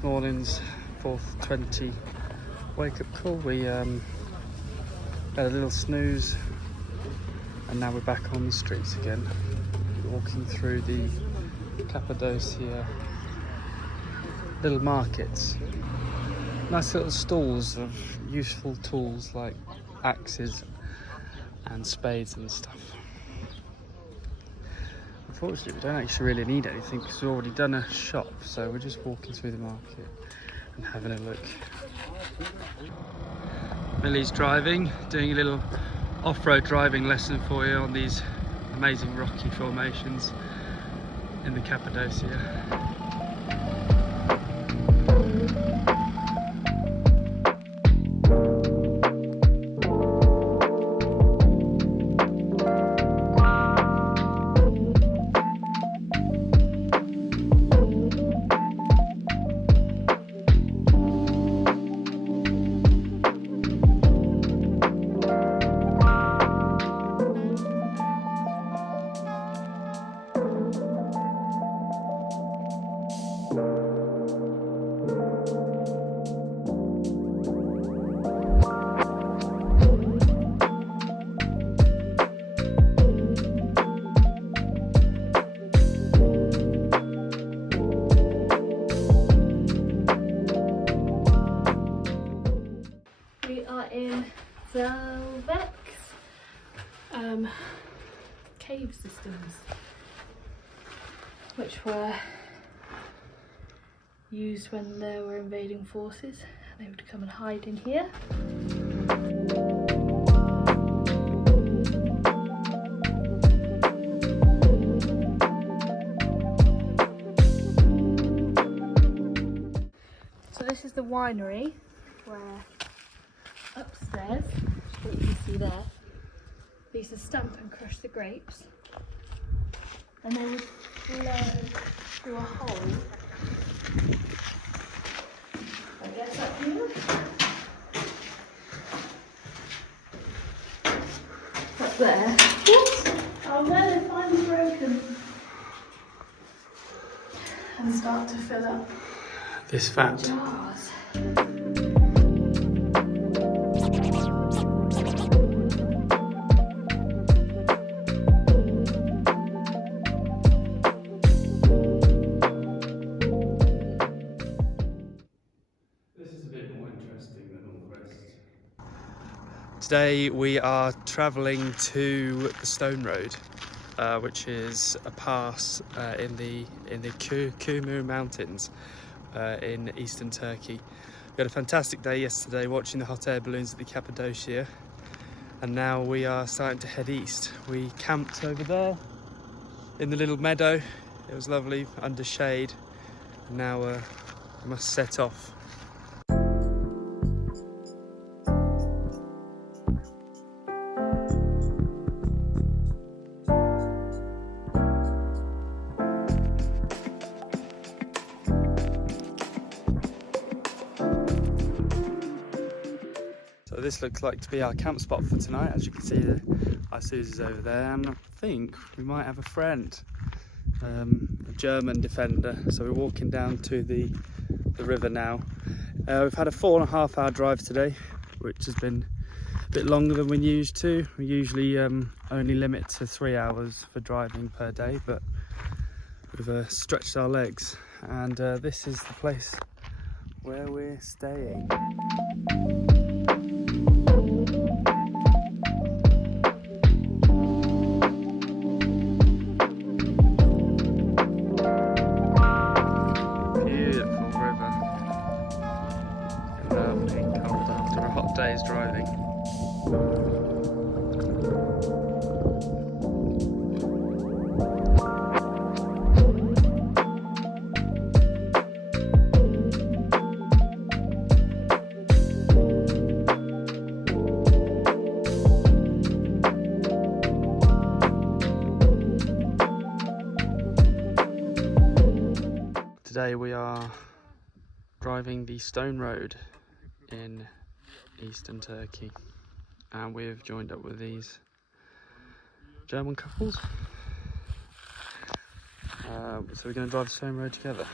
This morning's 4:20 wake up call. We had a little snooze and now we're back on the streets again, walking through the Cappadocia little markets. Nice little stalls of useful tools like axes and spades and stuff. Unfortunately, we don't actually really need anything because we've already done a shop, so we're just walking through the market and having a look. Millie's driving, doing a little off-road driving lesson for you on these amazing rocky formations in the Cappadocia. We are in Zelvex cave systems, which were used when there were invading forces. They would come and hide in here. So this is the winery, where upstairs, what you can see there, they used to stamp and crush the grapes, and they would flow through a hole, I guess up here. Up there. What? Oh no, they're finally broken. And start to fill up This fat. jars. Today we are travelling to the Stone Road, which is a pass in the Kumu Mountains in eastern Turkey. We had a fantastic day yesterday watching the hot air balloons at the Cappadocia, and now we are starting to head east. We camped over there in the little meadow. It was lovely under shade, and now we must set off. So this looks like to be our camp spot for tonight. As you can see, our Susie's over there, and I think we might have a friend, a German defender. So we're walking down to the river now. We've had a 4.5 hour drive today, which has been a bit longer than we're used to. We usually only limit to 3 hours for driving per day, but we've stretched our legs, and this is the place where we're staying. Day's driving. Today we are driving the Stone Road in eastern Turkey, and we've joined up with these German couples. So we're going to drive the Stone Road together.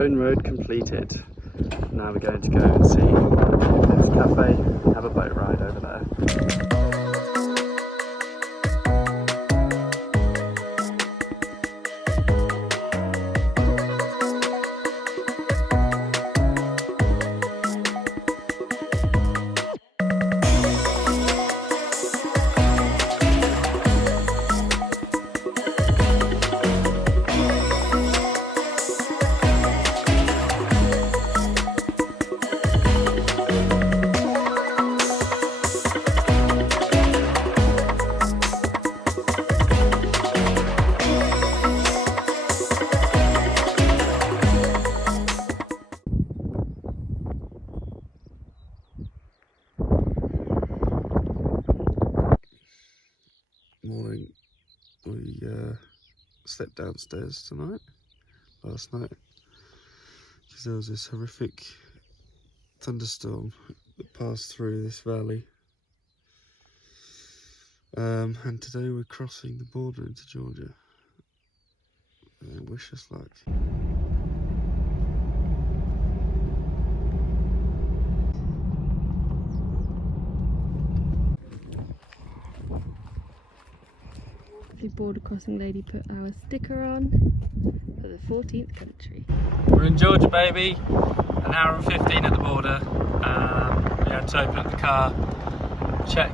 Own road completed. Now we're going to go and see this cafe and have a boat ride over there. Morning. We slept downstairs last night, because there was this horrific thunderstorm that passed through this valley. And today we're crossing the border into Georgia. Wish us luck. The border crossing lady put our sticker on for the 14th country. We're in Georgia, baby. An hour and 15 at the border. We had to open up the car, check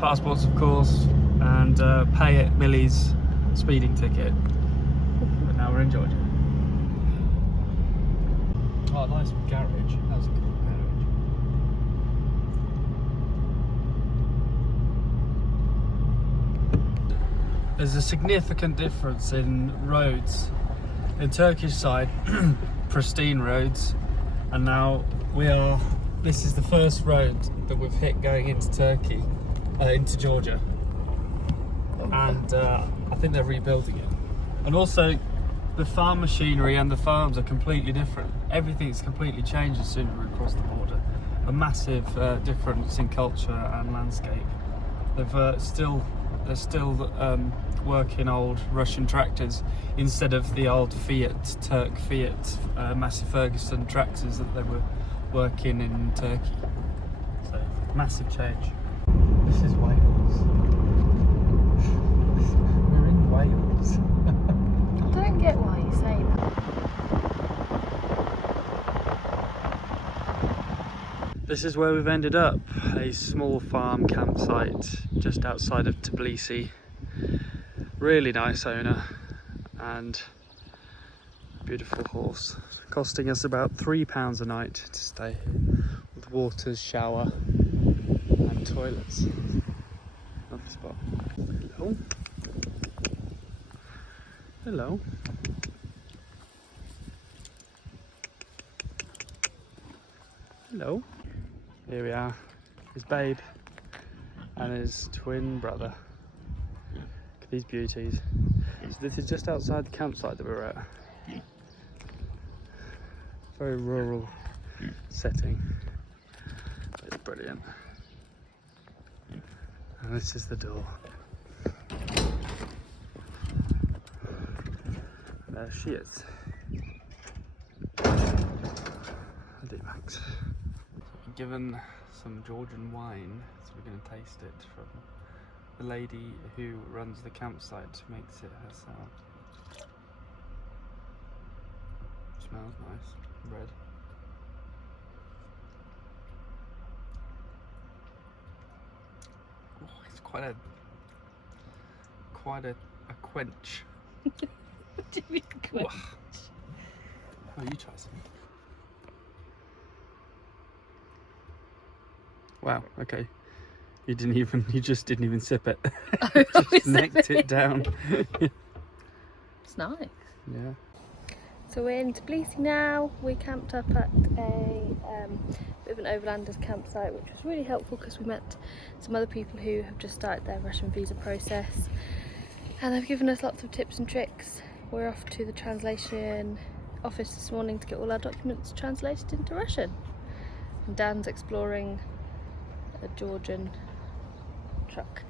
passports, of course, and pay at Millie's speeding ticket. But now we're in Georgia. Oh, nice garage. That was a cool garage. There's a significant difference in roads. In Turkish side, pristine roads, and now this is the first road that we've hit going into Turkey, into Georgia. And I think they're rebuilding it. And also, the farm machinery and the farms are completely different. Everything's completely changed as soon as we cross the border. A massive difference in culture and landscape. They're still working old Russian tractors instead of the old Fiat, Massey Ferguson tractors that they were working in Turkey. So, massive change. This is Wales. We're in Wales. I don't get why you say that. This is where we've ended up, a small farm campsite just outside of Tbilisi. Really nice owner and beautiful horse, costing us about £3 a night to stay here, with waters, shower and toilets. Lovely spot. Hello. Hello. Hello. Here we are, his babe and his twin brother. Look at these beauties. So this is just outside the campsite that we're at. Very rural setting. It's brilliant. And this is the door. And there she is. Max. Given some Georgian wine, so we're going to taste it from the lady who runs the campsite, makes it herself. Smells nice. Red. Oh, it's quite a quench. What do you mean quench? Oh, you try some. Wow, okay. You just didn't even sip it. Just necked it down. It's nice. Yeah. So we're in Tbilisi now. We camped up at a bit of an overlanders campsite, which was really helpful because we met some other people who have just started their Russian visa process. And they've given us lots of tips and tricks. We're off to the translation office this morning to get all our documents translated into Russian. And Dan's exploring a Georgian truck.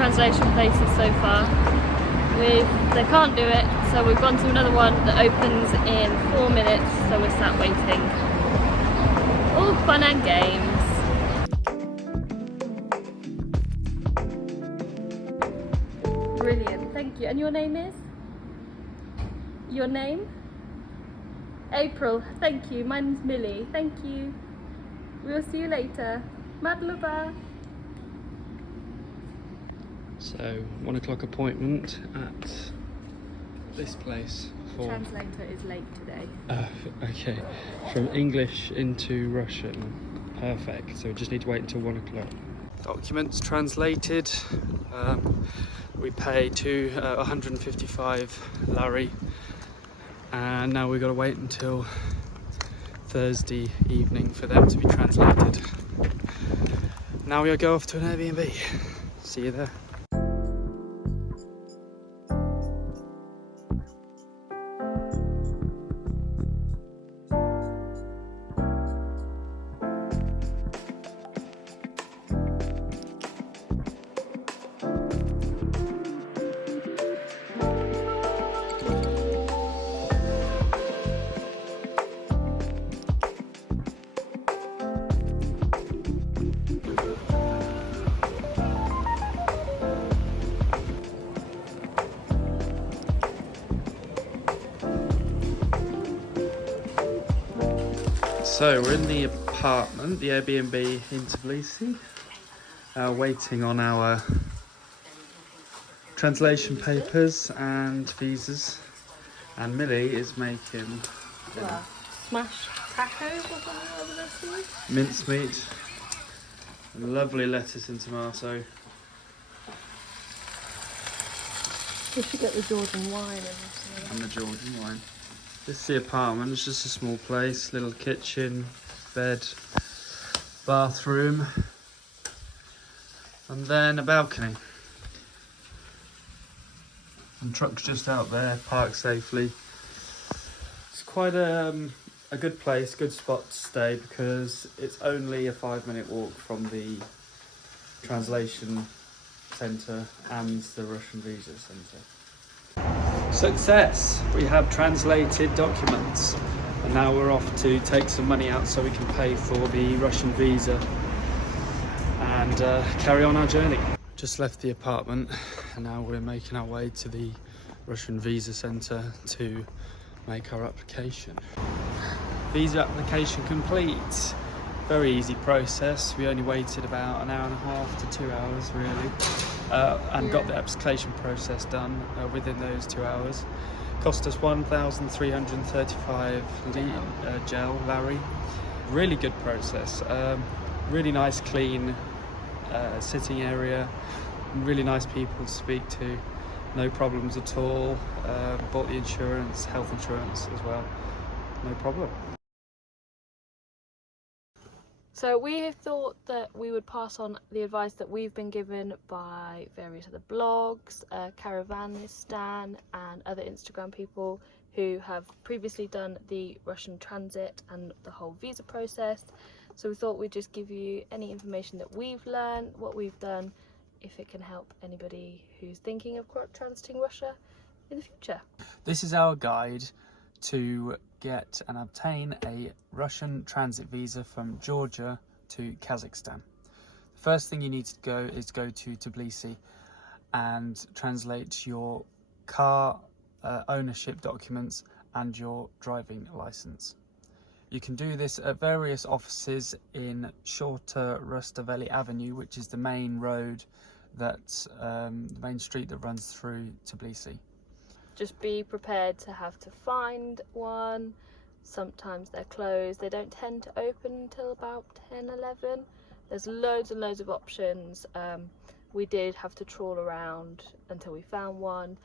translation places so far. They can't do it, so we've gone to another one that opens in 4 minutes, so we're sat waiting. All fun and games. Brilliant, thank you. And your name is? Your name? April, thank you. Mine's Millie, thank you. We'll see you later. Madluba. So 1 o'clock appointment at this place for... Translator is late today. Okay, from English into Russian. Perfect, so we just need to wait until 1 o'clock. Documents translated. We pay 155 lari, and now we've got to wait until Thursday evening for them to be translated. Now we'll go off to an Airbnb. See you there. So we're in the apartment, the Airbnb in Tbilisi, waiting on our translation papers and visas. And Millie is making Smash tacos or something over there. mincemeat, and lovely lettuce and tomato. We should get the Jordan wine and everything. And the Jordan wine. This is the apartment. It's just a small place, little kitchen, bed, bathroom, and then a balcony. And trucks just out there, parked safely. It's quite a good place, good spot to stay, because it's only a 5-minute walk from the translation centre and the Russian visa centre. Success! We have translated documents, and now we're off to take some money out so we can pay for the Russian visa and carry on our journey. Just left the apartment, and now we're making our way to the Russian visa centre to make our application. Visa application complete. Very easy process. We only waited about an hour and a half to 2 hours really, and got the application process done within those 2 hours. Cost us 1,335 lari. Really good process. Really nice, clean sitting area. Really nice people to speak to. No problems at all. Bought the insurance, health insurance as well. No problem. So we have thought that we would pass on the advice that we've been given by various other blogs, Caravanistan and other Instagram people who have previously done the Russian transit and the whole visa process. So we thought we'd just give you any information that we've learned, what we've done, if it can help anybody who's thinking of transiting Russia in the future. This is our guide to get and obtain a Russian transit visa from Georgia to Kazakhstan. The first thing you need to go to Tbilisi and translate your car ownership documents and your driving license. You can do this at various offices in Shorter Rustaveli Avenue, which is the main road that the main street that runs through Tbilisi. Just be prepared to have to find one. Sometimes they're closed. They don't tend to open until about 10, 11. There's loads and loads of options. We did have to trawl around until we found one.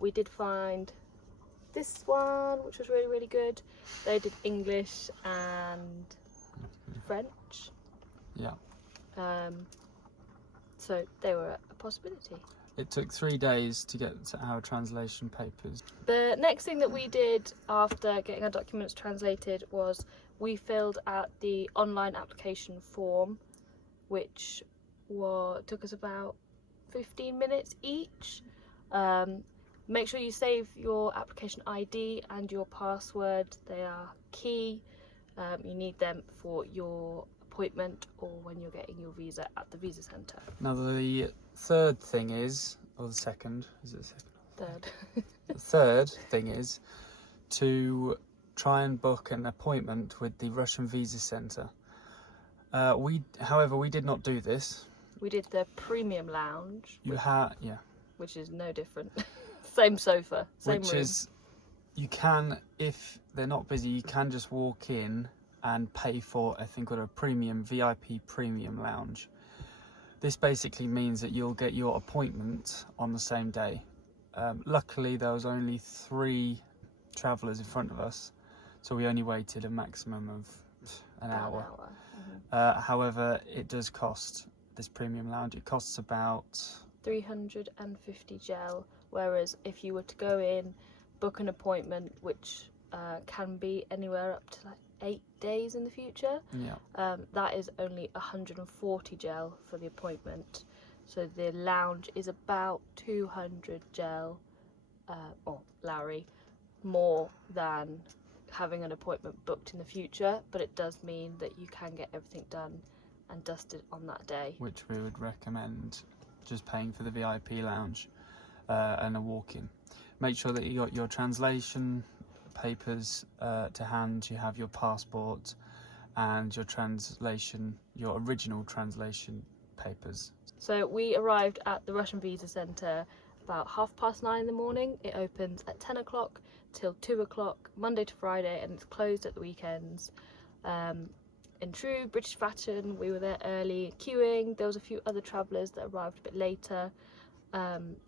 We did find this one, which was really, really good. They did English and French. Yeah. So they were a possibility. It took 3 days to get our translation papers. The next thing that we did after getting our documents translated was we filled out the online application form, which took us about 15 minutes each. Make sure you save your application ID and your password. They are key. You need them for your appointment or when you're getting your visa at the visa centre. Now the third thing is, or the second, is it the second? Third. The third thing is to try and book an appointment with the Russian visa centre. However, we did not do this. We did the premium lounge. Yeah. Which is no different. Same sofa, same Which room. is, you can, if they're not busy, you can just walk in and pay for a thing called a premium, VIP premium lounge. This basically means that you'll get your appointment on the same day. Luckily, there was only 3 travellers in front of us, so we only waited a maximum of an hour. However, it does cost, this premium lounge, it costs about 350 gel, whereas if you were to go in, book an appointment, which can be anywhere up to like 8 days in the future, that is only 140 gel for the appointment. So the lounge is about 200 gel or Lowry more than having an appointment booked in the future, but it does mean that you can get everything done and dusted on that day, which we would recommend just paying for the VIP lounge and a walk-in. Make sure that you got your translation papers to hand, you have your passport and your original translation papers. So we arrived at the Russian visa centre about 9:30 in the morning. It opens at 10 o'clock till 2 o'clock Monday to Friday, and it's closed at the weekends. In true British fashion, we were there early queuing. There was a few other travellers that arrived a bit later.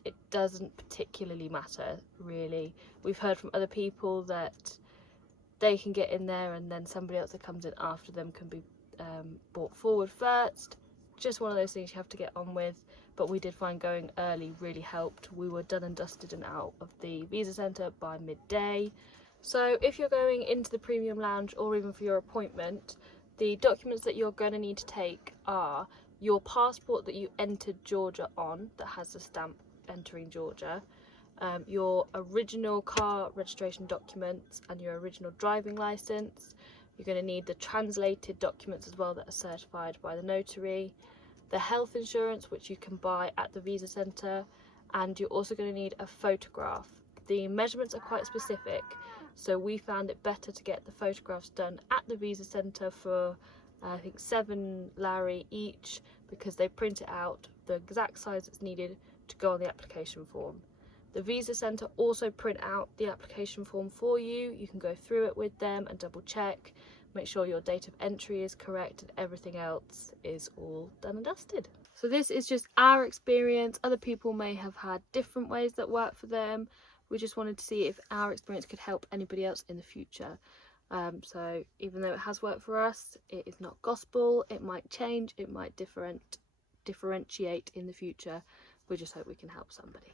It doesn't particularly matter, really. We've heard from other people that they can get in there and then somebody else that comes in after them can be brought forward first. Just one of those things you have to get on with, but we did find going early really helped. We were done and dusted and out of the visa centre by midday. So if you're going into the premium lounge or even for your appointment, the documents that you're going to need to take are your passport that you entered Georgia on, that has the stamp entering Georgia, your original car registration documents and your original driving licence. You're going to need the translated documents as well that are certified by the notary, the health insurance which you can buy at the visa centre, and you're also going to need a photograph. The measurements are quite specific, so we found it better to get the photographs done at the visa centre for I think 7 Lowry each, because they print it out the exact size that's needed to go on the application form. The visa centre also print out the application form for you. You can go through it with them and double check, make sure your date of entry is correct and everything else is all done and dusted. So this is just our experience. Other people may have had different ways that work for them. We just wanted to see if our experience could help anybody else in the future. So even though it has worked for us, it is not gospel. It might change, it might differentiate in the future. We just hope we can help somebody.